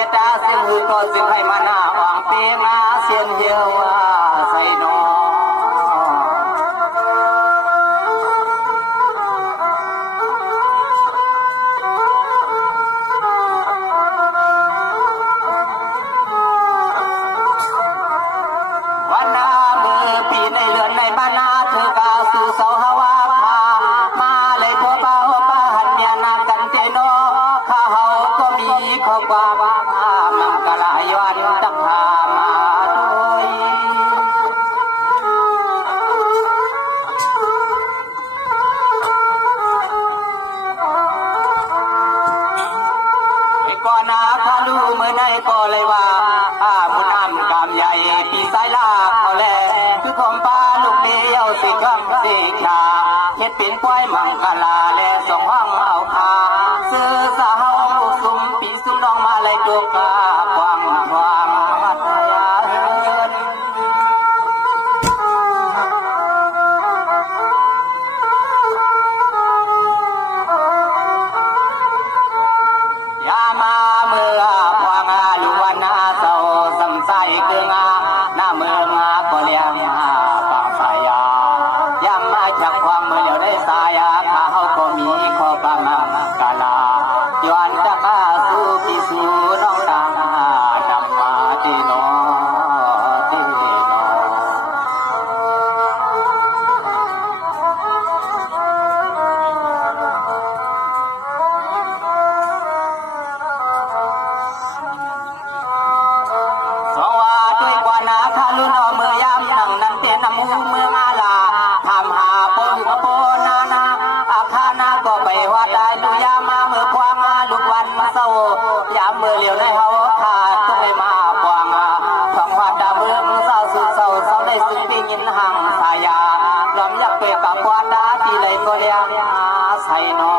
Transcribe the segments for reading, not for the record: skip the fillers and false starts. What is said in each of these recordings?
ยตาสิงหือก็สิให้มาหน้าอ่างเปมาเสียนเยียวใส่นอวันนามือปีในเรือนในบ้านนาเธอกาสู่เสาฮาวาพามาเลยพบเบาป้าหันเมียนากันเจโนข้าเฮาก็มีข้อความว่ามันกะลายวันตักหามาโดยก่อนนาคาลูเมื่อในก็เลยว่ามุนน้ำกามใหญ่ปีสายลาเขาแลคือคมปลาลูกเดียวสิคำสิชาเฮ็ดเป็นควายมังกลาและสองห้องเอาคาซื้อสาวสุ่มปีสุ่มน้องมาเลยจุกกวางควางวัดยาเฮินยามาเมื่อควางลุวันนาเศร้าสำใสเกืองหน้าเมืองก็เลี้ยงปางสายายามมาจากความเมื่อเดียวได้สายข้าเฮาก็มีข้อประมังกาลาย้อนตะกาสู่พิสูน้องตานำมาที่นอที่นอสว่าด้วยกว่านาคาลุนอเมื่อยามนั่งนั่นเตียนมูเมืองอาลาทำหาปนกโปนานาอาคานาก็ไปวัดได้ดูยามาเมื่อควางลูกวันเศร้ายามเมื่อเหลียวในเฮาขาดต้องได้มาควางท้องวัดดาเมืองเศร้าสุดเศร้าได้สิ่งที่ยินห่างสายาล้อมยักเปกับควานดาที่ไหลก็เลี้ยงใส่นอ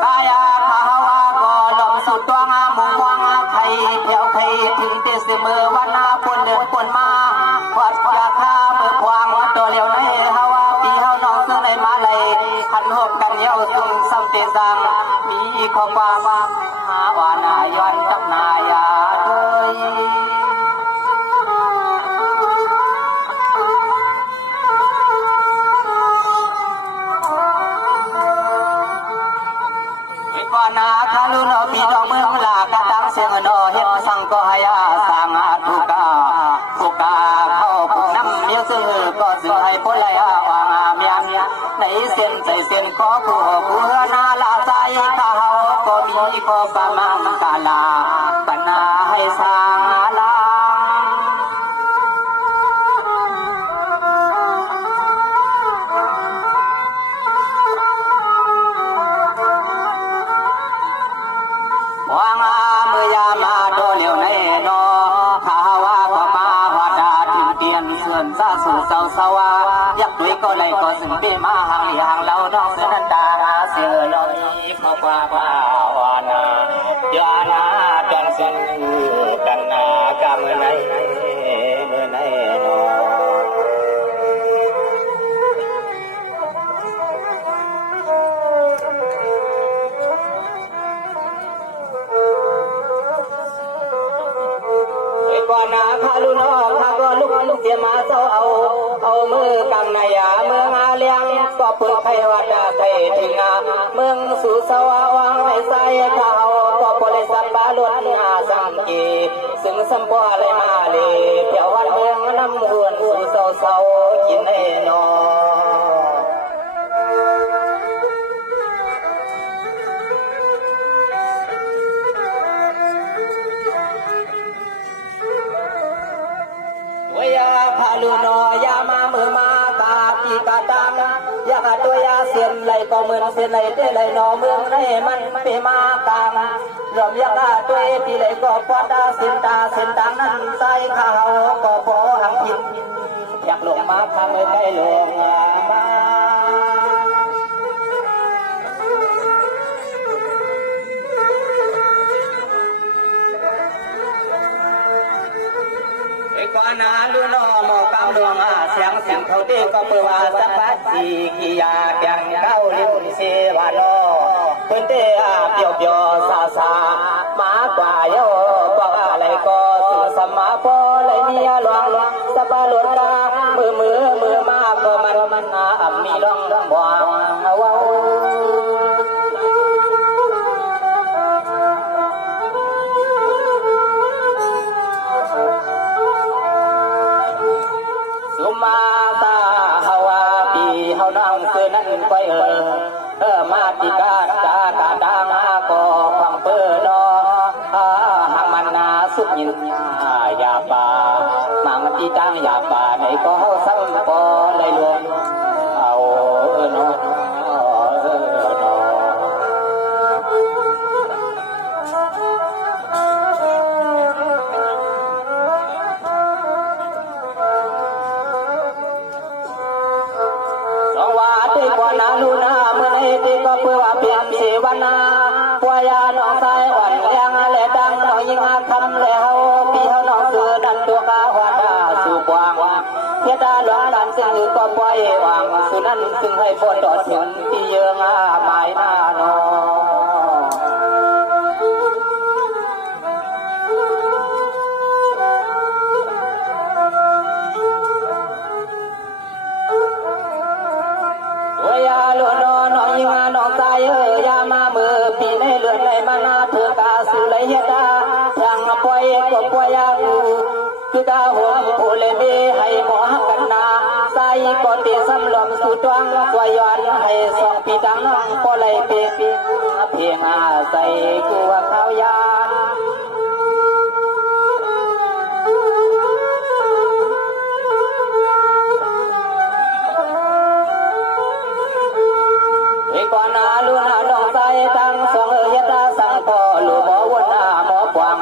สายาข้าวก็ลมสุดตัวงามมุงวังไทยแถวไทยถึงเตสเมื่อวันนาปนเดินปนมาวัดยาคาเมื่อควางตัวเลี้ยวในฮาวาปีเฮาน้องซึ่งในมาเลยขันหกกันเย้าซึ่งสัมเตสังมีข้อความหาวานายอนตับนายาด้วยก่อนนาคาลุนปีดอกเมืองลากระตังเสียงนอเฮ็ดสังก็ให้สังทุกาเข้าผูกน้ำเมียซื้อก็ซื้อให้พ้นไหลวางเมียในเส้นใจเส้นก็ผู้นาลาใจข้าเฮาก็มีก็ประมังกาลาปัญหาให้สร้างลาเมื่อยามาโดเลียวในนอข้าว่าก็มาวัดาถึงเตียนเสื่อนซาสู่เศร้าสวายักด้วยก็เลยก็สึงเปมาห่างห่างเราน้องเสือนันตาเสือลอยพอกว่าว่าวานาญาณาจันสึงกันนากาเมื่อไหนนอก่อนนาคาลุนอข้าก็ลุกเสียมาเจ้าเอามือกำนายาเมืองอาเลียงก็เปิดไพวัดไทยถึงเมืองสุสวาวางให้ใส่ข้าวก็บริษัทบาลุนสังกีซึ่งสัมปอเลยมาเลยเที่ยววันเมืองน้ำหวนสู่เศร้ากินให้นอวยาพาลุนอยามาเมื่อมาตาปีกาตังยาตัวยาเสียนไหลก็เหมือนเสียนไหลเตไหลนอเมืองในมันเปมากลางรอมยาตัวปีไหลก็ปอดาเส้นตังนั้นใส่ข้าวก็พอหังกินอยากลงมาทำไม่ได้ลงมา ก กว่านาลุนอหมอกำลวงเสียงเสียงเขาตีก็เปิดว่าสัพสีกิยาแกงเก้าลิ้นเสวานอเพิ่นเตะเปียวเปียวซาซาหมากว่าเยาก็อะไรก็สื่อสมาพอเลยเมียหลวงสะบาหลวงกามือมากก็มันมีร้องบ่ว้าวสุมาตาฮาวาปีเฮานังคือนั่นก้อยมาติกาดางก็ฟังเปิดหางมันนาสุยินยาป่ามังตีตังยาป่าในก็เฮาซ้ำก็ได้รวมเอาเนาะนาลูนาเมื่อไหร่ที่ก็เพื่อเปลี่ยนเสวนาปวยาน้องสายหวันเลี้ยงและดังน้อยยิงคำแล้วพี่เขาน้องซื้อดันตัวกาหวานดาสู่กวางเพียดาหลวงดันซึ่งก็ปล่อยวางสุนันซึ่งให้พ้นต่อถึงที่เยืองหมายหน้านอน้องใจยามามือปีในเลือนในมานาเธอกาสุไลเฮตาทางปวยก็ปวยาอูคือกาหัวผู้เลเมให้หมอกันนาใส่ก็ตีสำลอมสุดวงสวยย้อนให้สองปีดังน้องก็เลยเปียเพียงใส่กูว่าเขายาก่อนนาลูนาดองใจตั้งสองยตาสังพอลูบ่วนหน้าหมอกวาง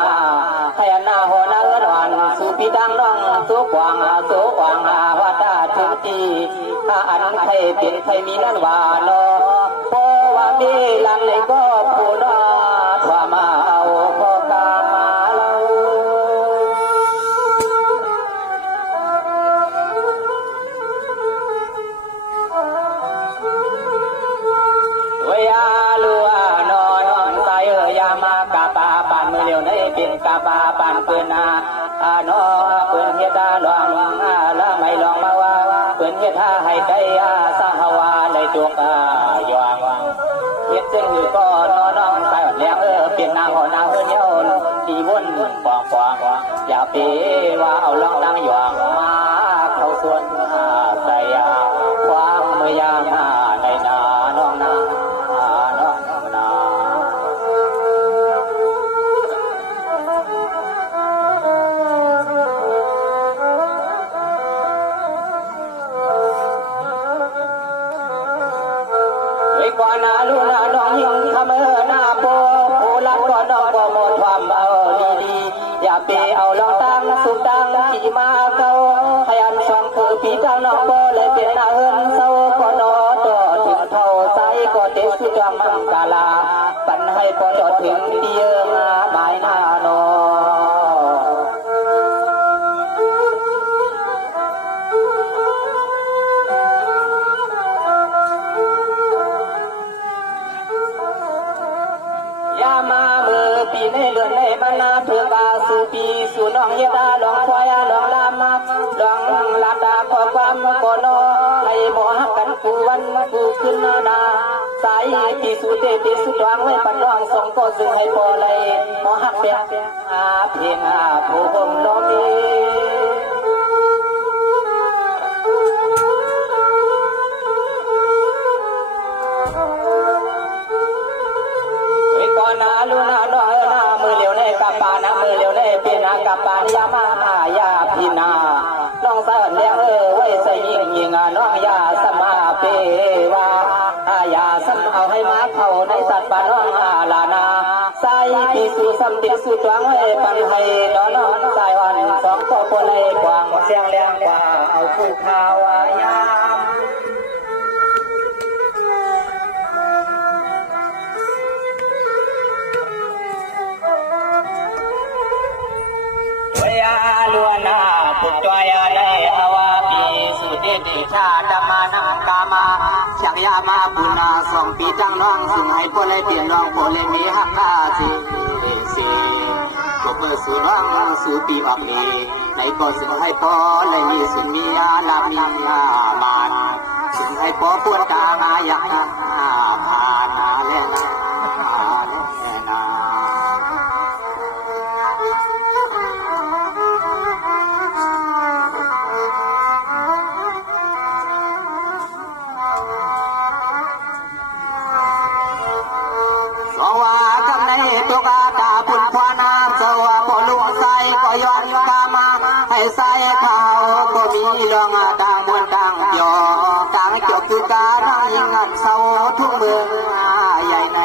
ให้หน้าหัวหน้าหวานสุปีดังน้องสุกวางวัดถึงตีอันใครเป็นใครมีนั่นว่าโนพอว่ามีหลังในก็ผู้น้าว่ามาเอาพอกามาเราวยาลัวนอนใจยามากาปาปานมือเลี้ยวในเป็นกาปาปานปืนนอปืนเฮตาหลวงละไม่ลองมาว่าปืนเฮตาให้ใจสหวาในจุกยองเฮ็ดจึงคือก็น้องใจเลี้ยงเป็นนางหัวนางเนี้ยดีวุ่นปองอย่าปีว่าเอาลองดังยองมาเข้าส่วนใส่ความมือยามในนาน้องนากว่านาลูนาน้องยิงทำหน้าโปผู้รักก็น้องก็หมดความเอาดีอย่าไปเอาลองตั้งสุดตั้งที่มาเก่าให้อันสองคือปีตั้งน้องโปเลยเป็นนาเฮินเศร้าก็นอต่อถึงเท่าใจก็เตสุดมังกาลาปันให้พอต่อถึงเดียงหมายหน้านอมามือปีในเลือนในมานาเถือกาสุปีสุน้องเยดาหลองควายหลองลามาหลองลาดาขอความก่อนให้หมอกันกูวันกูขึ้นนาสายปีสุเตปีสุดวางไว้ปันน้องส่งก็ซึ่งให้พอเลยหมอหักเปียเพียงผู้คมน้องมีนาลูนาน้อยนามือเหลียวในกาปานะมือเหลียวในเป็นกาปานยามายาพินาน้องสาวเลี้ยงไว้ใส่ยิงน้องยาสมาเปวายาสัมเอาให้มาเข้าในสัตว์ป่าน้องลานาใส่ปีสุสัมติสุจวงให้ปันให้น้องสายวันสองก็ปนให้กวางเสียงเลี้ยงกว่าเอาคู่ข่าวยามลวนา ปุจจอยในอวาปีสุเดเดชาดมานังกามาชักยามาปุนาสองปีจังน้องซึ่งให้พวกเลยเปลี่ยนน้องพวกเลยมีหักกาสิก็เปิดสู่น้องสู่ปีออกนี้ในก็ซึ่งให้พอเลยมีสุมียาลามีงามานซึ่งให้พอปวดตางายาผ่านาเล่นนาตัวกาตาปุ่นควานาเจ้าว่าบ่ลุใส่ก็ย้อนกามาให้ใส่เขาก็มีเรื่องต่างบนต่างยอต่างจบคือการนั่งยิงอันเศร้าทุกเมืองใหญ่ใน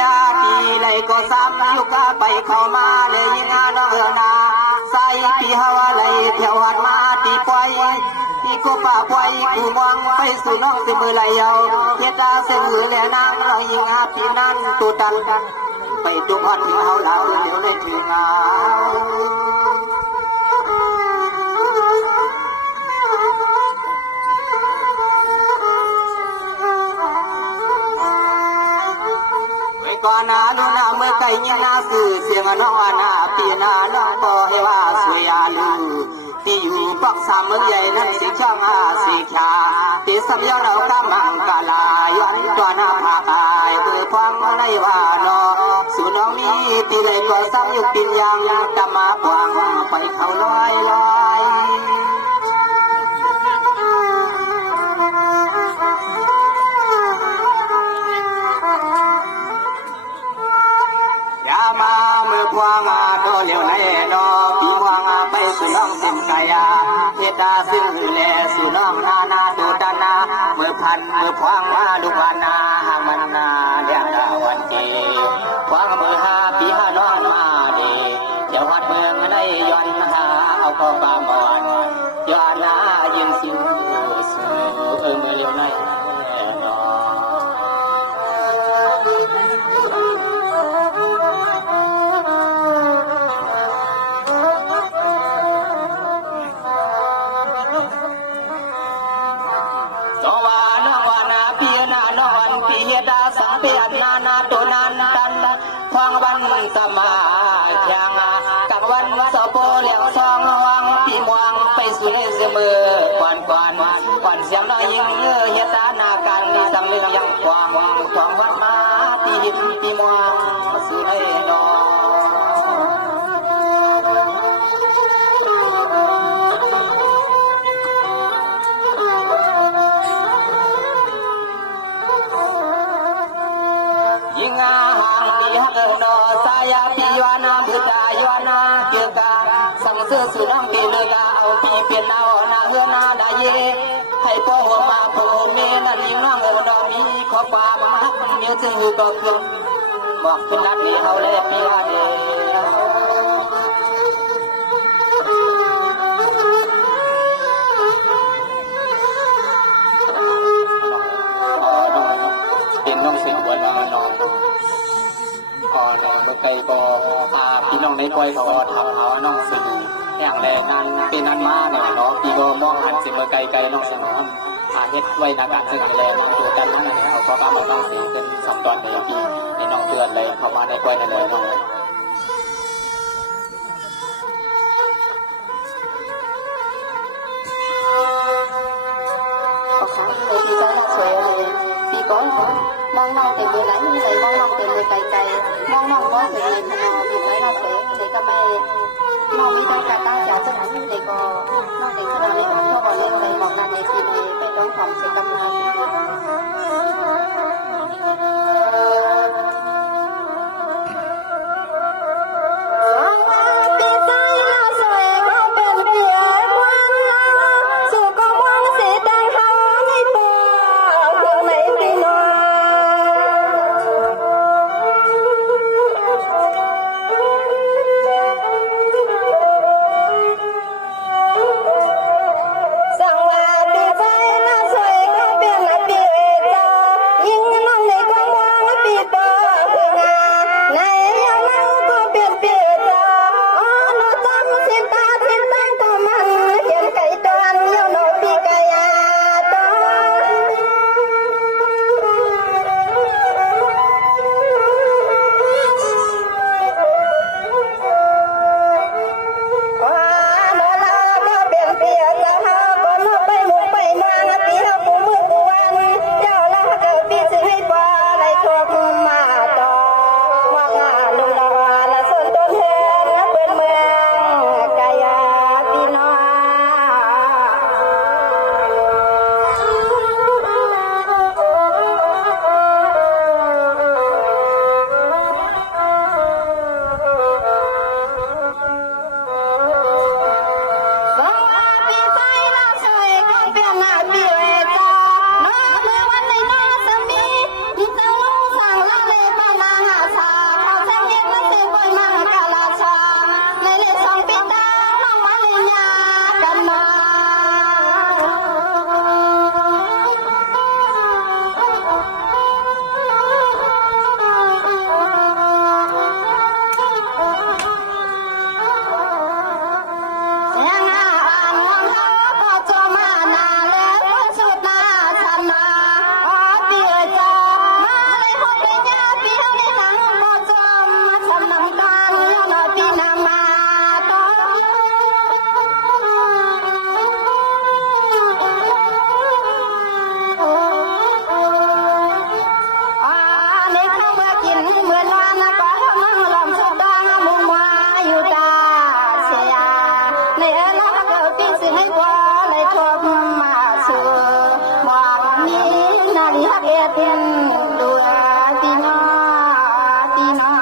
ยาปีเลยก็ซ้ำยุกไปเข้ามาเลยยิงน้องเอ๋นาใส่ปีฮาวาเลยเที่ยวหันมาตีปล่อยตีก็ป่าปล่อยกูมองไปสู่น้องสิมือไหลเอาเฮ็ดดาเส้นหือแลนางเลยยิงปีนั้นตัวตันไปจุกหัดที่เฮาเหล่าเดี๋ยวได้ถึงเอาก่อนนาลูนาเมื่อไก่ยิงนาสื่อเสียงน้องอานาปีนาน้องก็ให้ว่าสวยอาลูที่อยู่ปักสามเมืองใหญ่นั้นสิช่างอาสิขาที่สัมยาเรากำมังกาลาย้อนตัวนาผาตายเมื่อฟังในว่านอสู่น้องนี้ที่เลยก็ซ้ำอยู่ปินยังตะมาปวงไปเขาลอยมาเมื่อพวงโตเลี้ยวในดอปีพวงไปสู่น้องสินกายาเทตาซึ่งแลสู่น้องนาตูตานาเมื่อพันเมื่อพวงมาลูกวานาหางมันนาเลี้ยงดาวันดีพวงเมื่อ5 ปีน้องมาดีเจ้าวัดเมืองในย้อนหาเอาก็บามอนย้อนนายืนสู่เมื่อเลี้ยวในสมาอย่างกังวันสอบโปเลี้ยงซองวังปีมวงไปสู่ในเสมอก่อนเสียงน้อยยิงเฮตานาการสำเนึกยังกว้างวัดมาปีหินปีมวงสู่ในดอยิงสายาปีวานาบุตรายานาเกี่ยวกับสังเสริญสุนังปีเลยกาเอาปีเป็นนาเฮือนาได้เยให้พ่อหัวมาผู้เมียนั่นยิงน้องดอกมีขอความรักเมียจึงหือก็คือบอกเป็นรักที่เขาเลยปีฮาเดเป็นน้องเสียงหัวน้องเมื่อไกลก็พี่น้องในก้อยก็ทำเอาน้องสื่ออย่างแรงนั้นเป็นนั้นมาเนี่ยเนาะพี่ก็มองหันสิเมื่อไกลน้องสนองเฮ็ดไว้นาการซึ่งแรงตัวกันนั่นแหละเขาก็กำลังน้องสื่อเป็น2 ตอนในพี่ในน้องเตือนเลยเข้ามาในก้อยนั่นเลยน้องพี่ก็สวยเลยพี่ก็มองน้องเต็มเลยนะใจมองน้องเต็มเลยไกลมองน้องก็เต็มเลยนะพี่ไม่น่าเสียเด็กก็ไม่มองมีต้องการตั้งใจจะนั้นเด็กก็น้องเด็กขนาดนี้เขาบอกเล่นใจมองกันในทีนี้ไปร้องของเสียกำลังสวัสดี เอ็ดดัวตีนอตีนอ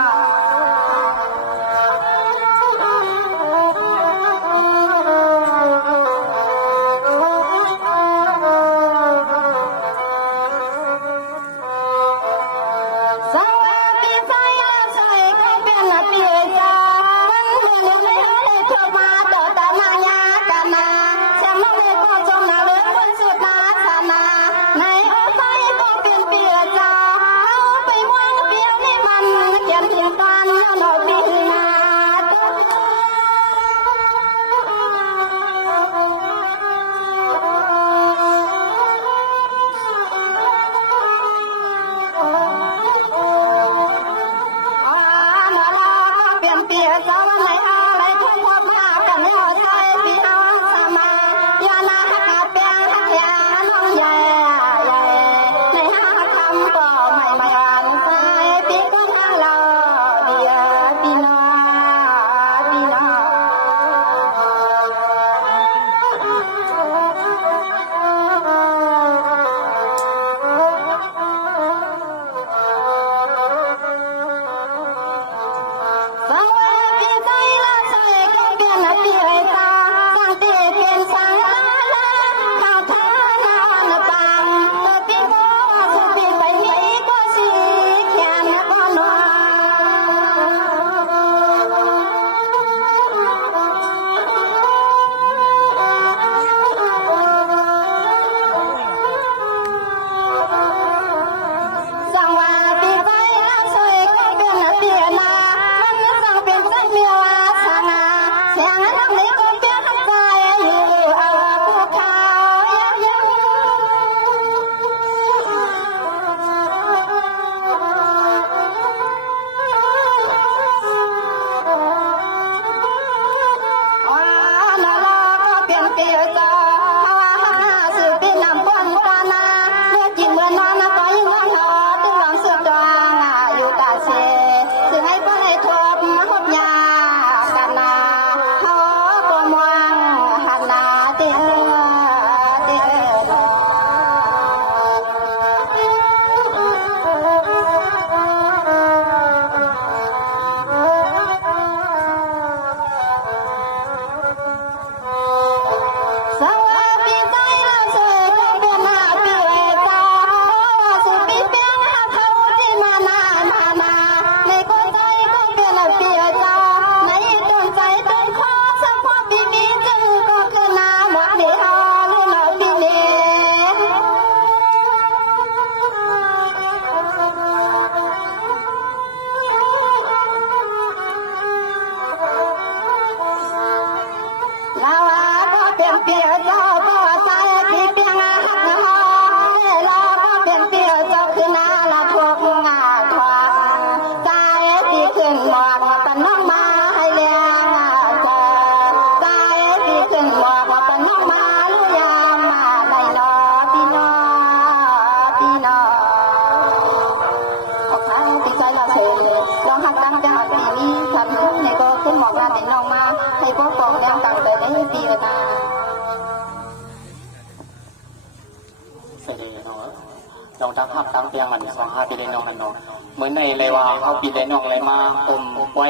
เราทักหักตั้งเตียงมันสองห้าปีได้น้องนั่นเนาะเหมือนในเลยว่าเขาปีได้น้องเลยมาอมไว้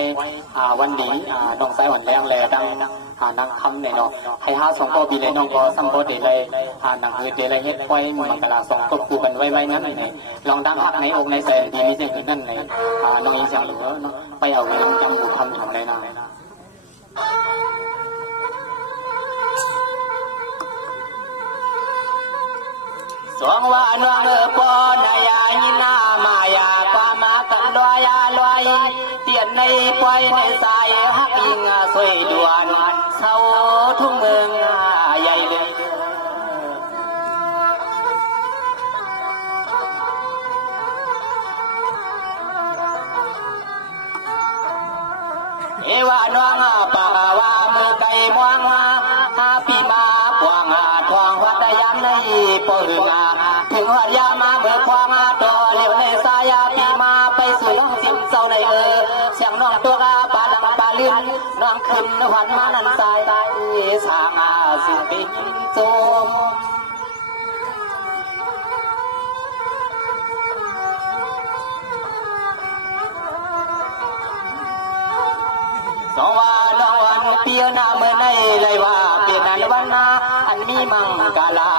วันดีน้องไส้หวานแรงเลยดังนังคำเนี่ยเนาะให้ห้าสองก็ปีได้น้องก็สัมปติเลยนังเฮ็ดเดเลยเฮ็ดไว้มันกะลาสองก็คู่กันไว้นั้นเลยลองดังหักในอกในแสนดีมีเสียงนั่นเลยน้องยิงเสียงเหลือเนาะไปเอาเงินจังบุคำทำเลยนะสวงวานวงปอนายาหินามายาความมากันลอยลอยเตียนในปล่อยในสายหักยิงสวยด่วนเศร้าทุ่งเมืองใหญ่เลยเอวานวงป่าวามือไก่มวงปีมาปวงทวงวัดยันในปอถึงถึงวัดยามาเมื่อความตัวเลี้ยวในสายปีมาไปสู่น้องสิมเศร้าในเสียงน้องตัวกาปาดังปาลื่นน้องขึ้นหันมานันสายตายสางสิ่งเป็นโจม เลยว่าเป็นอันวันนาอันมีมังกาลา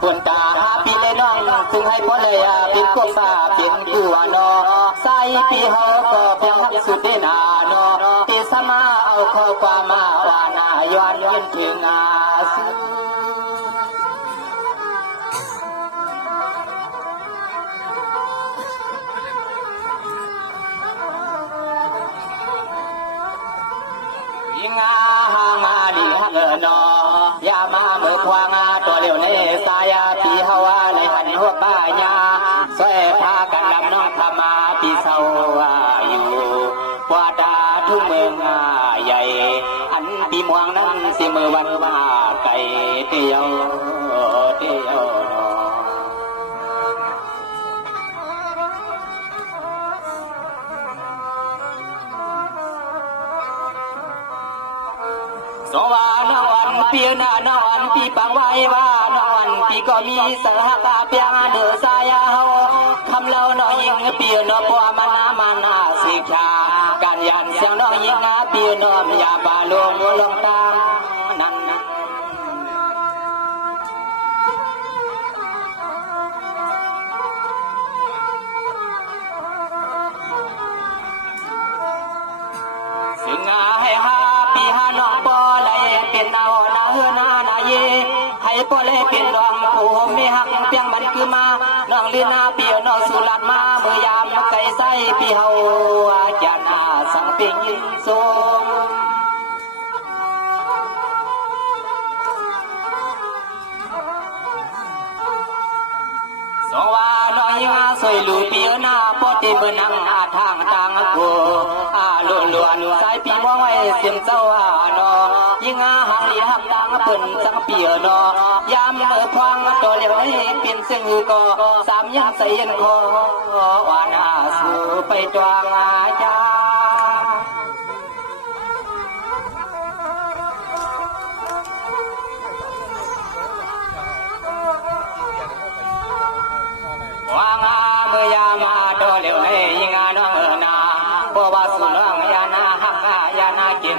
ควรตาหาปีเลยน้องถึงให้พ่อเลยเป็นกบสาเป็นกูวานอใส่ปีเฮาก็เพียงทักสุดเดนานอเทสมาเอาข้อความมาวานายวันเย็นถึงอาสุงาหางาดีฮักนอยามาเมื่อควางาตัวเร็วในสายาปีฮาวาเลยหันหัวป้ายาสวยพากันดำน้องธรรมาปีเศร้าอยู่กว่าดาทุ่งเมืองใหญ่อันปีม่วงนั้นสิเมื่อวันว่าไก่เตียวเตียวสวานวันปีนาวันปีปังไว้ว่านวันปีก็มีสหกาเปียงเดือสายเฮาคำเล่าน้อยยิงปีนอปัวมานาสิกาการยันเสียงน้อยยิงปีนอมยาบาลงลงตามนั่นซึ่งให้หาปีหาน้องบ่เลยเป็นเอานาเฮือนาเยให้บ่เลยเป็นดวงผู้มีหักเพียงมันคือมาน้องลีนาเปียน้องสุรัตมาเมื่อยามไก่ใส่ปีเฮาจานาสังเปียงยิงทรงสว่าน้อยสวยลูเปียนาปอติเบนังอาทางต่างกูล้วนสายปีมองไว้เสียงเจ้านอยิงหางลีหักต่างเปิ่นสังเปียนอยามเมื่อพวงตัวเลี้ยวให้เปลี่ยนเสียงก็สามยันใส่ยันคอวานาสู่ไปจวงอาจาว่างาเมื่อยามาตัวเลี้ยวให้ยิงน้องนาเพราะว่าสุน้องยานาหักยานาเก็บ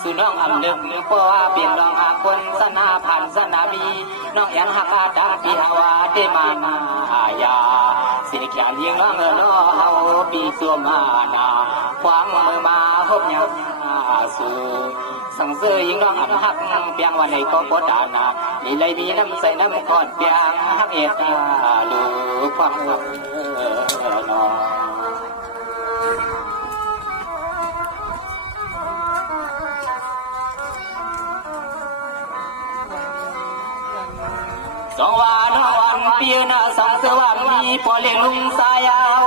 สุน้องอำนึกเพราะว่าเปลี่ยนน้องคนสนาพันสนาบีน้องยันหักตาปีฮาวาเดมานายาสิเขียนยิงน้องน้อเฮาปีสัวมานาความมือมาพบยังสู่สังเสยยิงน้องอับหักเปียงวันไหนก็ปวดดานาลีเลยมีน้ำใส่น้ำก้อนเปียงหักเอ็ดลูกความน้องสองวันปีนาสองสวรรค์มีปอเลี้ยงลุงสายาว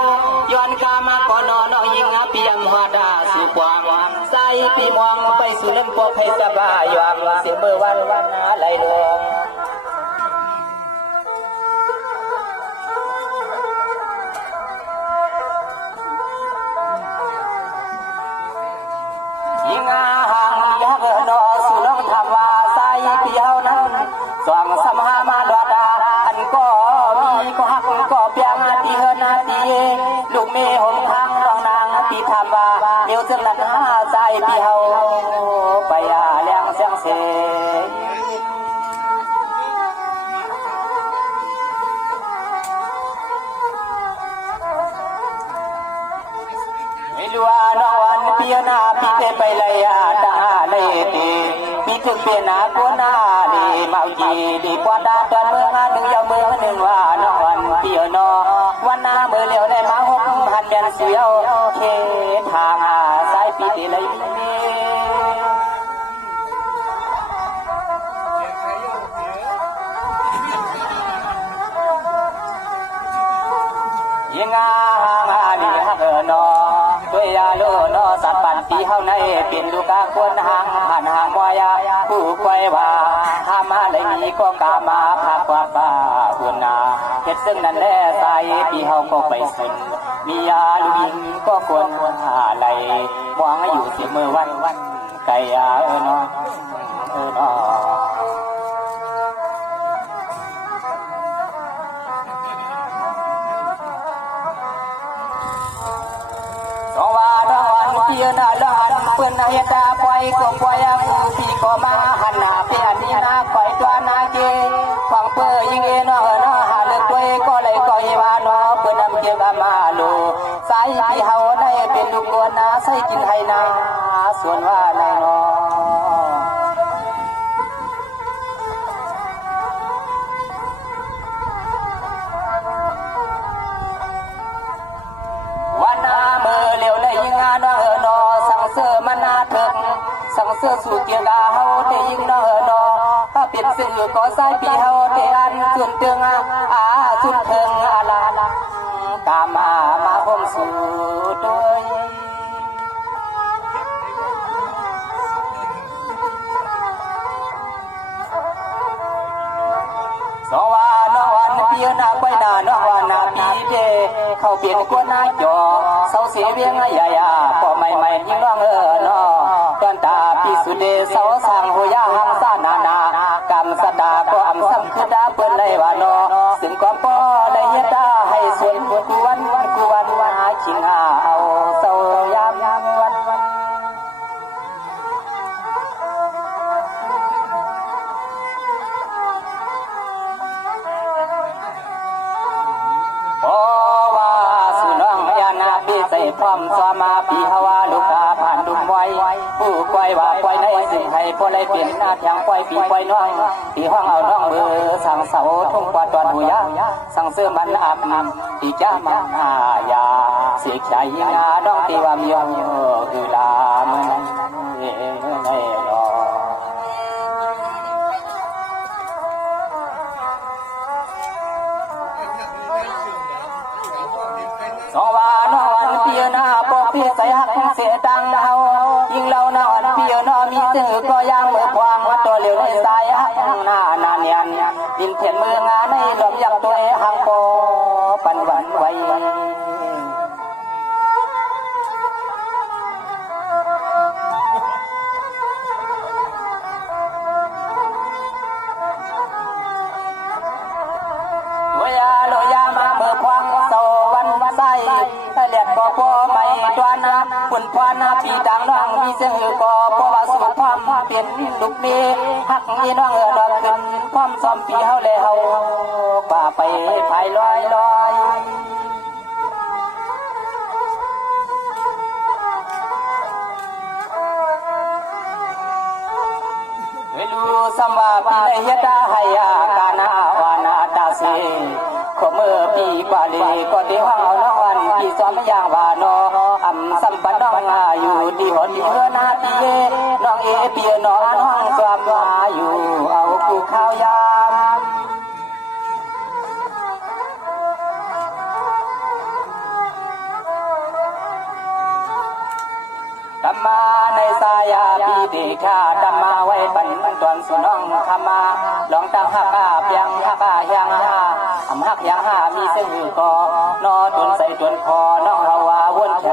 ย้อนกามาก่อนนอยิงเปียมหัวดาสุกวางใส่ปีมองไปสู่น้ำปอเพชรบายวังเสียเมื่อวันไหลลงยิงหางยักนอสู่น้องทำว่าใส่ปีเฮานั้นสองสมหามาดวดาอันก็มีก็หักก็เปียงตีเฮนาตีลูกเมหมทางน้องนางตีทำว่าเมียวจึงนั้นหาใจปีเฮาไปเลี้ยงเสียงเสไม่รู้ว่าน้องวันเปียนาปีไปเลยตาเลยตีปีถึงเปียนากัวนาดีมาจีดีกว่าดาตอนเมืองหนึ่งยาวเมืองหนึ่งว่าน้องวันเปียนอวันนาเมื่อเลี้ยวได้มาหกพันยันเสียวเคทางสายปีเลยยิงดีฮักนอด้วยยาโลนอสัตว์ปันปีเฮาในเป็นลูกาควรหางผ่านหางวายาผู้ควยว่าหามาเลยมีก็กามาพากว่าบ้าอุ่นนาเฮ็ดซึ่งนั้นแน่ใส่ปีเฮาก็ไปสุนมียาลูบินก็ควรไหลมองอยู่เสมอวันไก่นอสว่าวันเปียนาละหันเปิ้นเฮ็ดปล่อย ก็ปวยผู้ที่ก็มาหันหน้าเปียนี่นาคอยตัวนาเกฟังเพื่อยิงเนาะนาหาเลือกด้วยก็เลยก็ยว่าเนาะเพื่อนำเก็บมาลูสายพี่เฮาได้เป็นลูกกวนนาใส่กินให้นาส่วนว่าในเนาะมันนาถึงสังเสริญสู่เกียรติเฮาได้ยิงเนาะเนาะถ้าเป็นสื่อก็สายปีเฮาได้อันสุนเตืองสุนเทิงลาตามมาห่มสู่ด้วยสว่าน้องวันเพียนาไปนาน้องวันนาปีเดเขาเปลี่ยนกวนนาจอเสาเสียเวียงใหญ่พอใหม่ยิ่งน้องเนาะตอนตาปีสุเดเสาสร้างหัวยาหังสานานากำสตาก็อำซ้ำคือดาเปิ้นเลยว่าเนาะซึ่งความป้อได้ยดาให้ส่วนกูวันชิงเอาเสายามวันพร้อมสมาปีฮาวาลูกาผ่านดุมไว้ผู้คอยว่าคอยในสิ่งให้พอได้เปลี่ยนหน้าทางคอยปีคอยน้องปีห้องเอาน้องมือสั่งเสาทุ่งกวาดตอนหูยาสั่งเสื้อมันอับปีจ้ามาายาเสียใจงาน้องตีว่ามีองคือลามันไม่รอสว่าน้องเปียนาปอกพี่ใส่หักเสียดังเฮายิ่งเราน้องเปียนามีสื่อก็ยังมือควางว่าตัวเหลวในสายหักหน้านาเนียนดินเทียนมืองานในหลอมยักตัวหังโปปันหวันไว้ปุ่นพวานาปีดังน้องมีเสียงก็เพราะว่าสุขความเปลี่ยนลูกนี้หักอีน้องดอกขึ้นความซ้อมปีเฮาเลยเฮาป่าไปภายลอยไม่รู้สัมว่าปีในยดาให้กาณาวานาตาเสขเมื่อปีกว่าเลยก็ได้ห้องเอาน้องวันปีซ้อมอย่างว่าน้องสัมปันน้องอยู่ดีหอนดีเฮือนาตีน้องเอเปียน้องห้องซ้อมอยู่เอากูข้าวยามธรรมาในสายาปีดีข้าธรรมาไว้ปันตวนสุน้องขมาลองตั้งหักเพียงหักยังหักยังมีเส้นก่อนอตุนใส่ตุนคอน้องเราวนช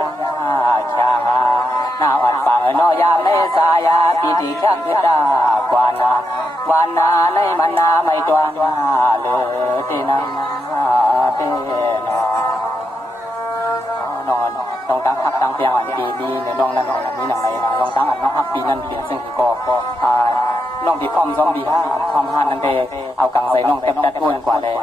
าหน้าอ่อนปากนอยาในสายาปีดีข้าคือตากวานาในมันนาไม่ตัวเลยที่นั่งเตนอนต้องตั้งหักตั้งเพียงอันปีดีในน้องนั้นมีหนังไหนลองตั้งอันน้องหักปีนั้นเปลี่ยนซึ่งก็น้องที่พร้อมซ้อมดีพร้อมห้านั่นเองเอากังใส่น้องเต็มดัดอ้วนกว่าเลย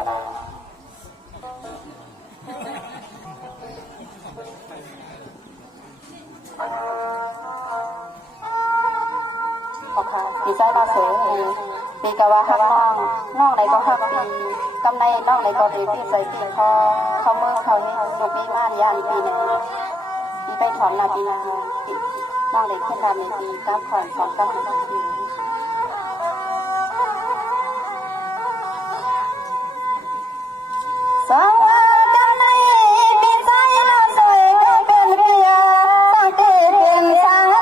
ขอบค่ะปีใจลาเสปีกะว่าฮักน้องไหนก็ฮักปีกำในน้องไหนก็ดีปีใส่ปีคอเขาเมื่อเขานี่ดูปีม่านยานปีไหนปีไปถอนนาปีนาน้องไหนขึ้นรามในปีก้าวขอนของก้าวของปีสองกำในปีใจลาเสก็เป็นเพียสังเกตเป็นสัง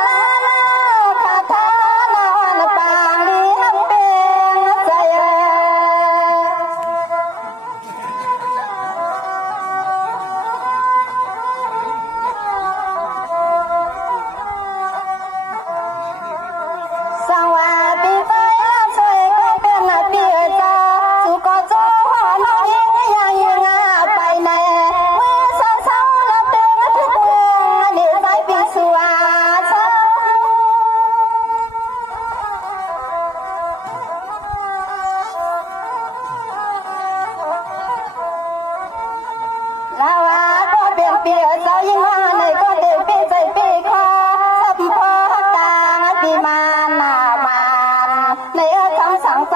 เปียเจ้ายิ่งว่าในก็เดือดปีใจปีคอสัมพอกาปีมาหน้ามานในคำสั่งใจ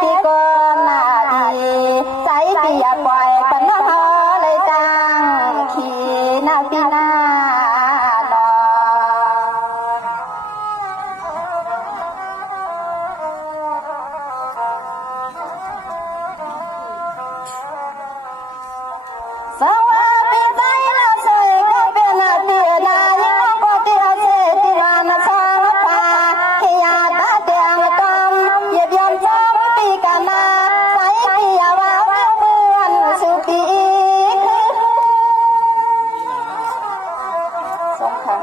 ปีก่อนหน้าดีใจปีอย่าปล่อยปัญหาเลยจังขี่หน้าปีหน้าดอสวัสดีใจละเสยก็เป็นอาเดียดายิ่งก็เดียวเสติวานาสางปาขยาตาเตียงตอมเยียบยอมซ้ำปีกานาใส่ปียาวาเมือนสุปีสงขัง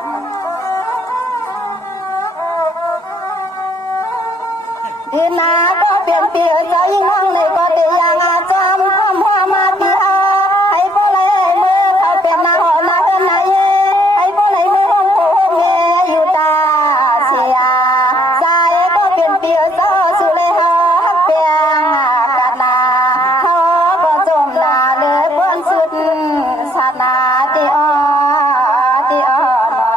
ดีนาก็เปลี่ยนเปลี่ยนใจยิ่งห้องเลยก็เดียงอาจำคำว่ามาปีอาให้พวกเลยมือเขาเปลี่ยนนาหอนาเดินนาเย่ให้พวกเลยมือห้องโผล่เมอยู่ตาเสียใจก็เปลี่ยนเปลี่ยนเศร้าสุเลยหาเปลี่ยนกันนาเขาก็จมนาเลยบนสุดศาสนาตีอ้อตีอ้อนา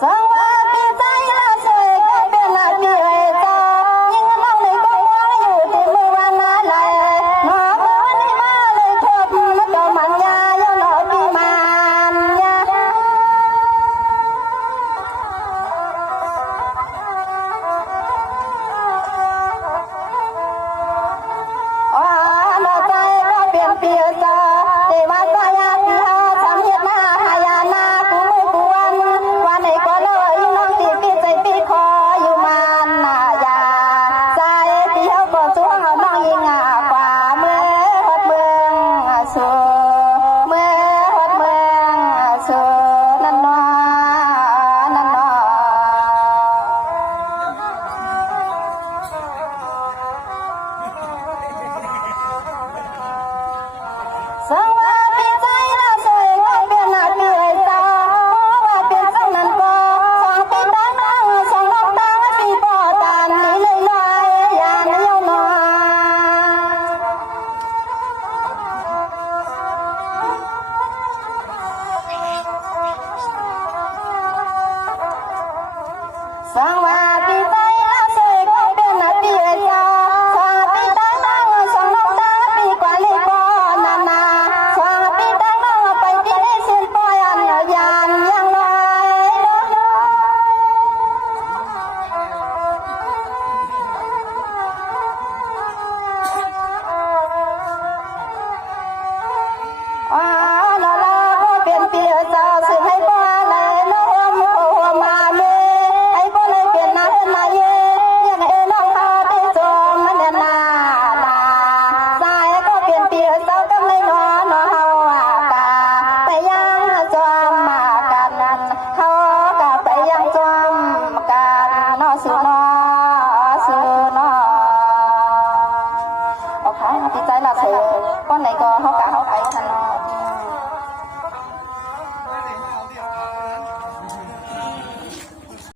สวัสดีใจละเสยก็เป็นอาเดียจอยิ่งน้องเลยก็ว่าอยู่ที่มือวันนั้นเลยหนอมือวันนี้มาเลยทบมันก็มันยาโยนอปีมันยาอ๋อหนอใจก็เปลี่ยนเปลี่ยนจอเทวาสายาปีหาสามเหตุนาหายานากูมือกูวันไหนก็เลยน้องตีปีใจปีคออยู่มันหน้ายาใจเดียวก็จ้วงน้องยิงกว่าเมื่อฮอดเมืองสู่เมื่อฮอดเมืองสู่นั่นนอนั่นนอสวัสดีใจละเสยก็เป็นอาเปียจอว่าเป็นจังนั้นก็สองปีดังดังสองน้องดังปีปอตานนี่เลยลอยยานเยาวนอสวัสดีใจละเสยก็เป็นอาเปียจอสองปีดังดังสองน้องดังปีกว่าเลยก็นานาสองปีดังดังไปปีนี้สิ้นปอยอันยานยังลอยอ๋อละละก็เป็นเปียจอสิให้บ่เลยน้องโผล่มาเมให้บ่เลยเปลี่ยนหน้าเดินมาเย่ยังเอ๋น้องพาไปจมมันเดินหน้าลาสายก็เปลี่ยนเปียจอกำเลยนอนเฮาอากาไปยังจอมมากันเฮากะไปยังจอมกันนอสุนอสุนอโอเคดีใจละเสยป้อนไหนก็เฮากะเฮาไปทัน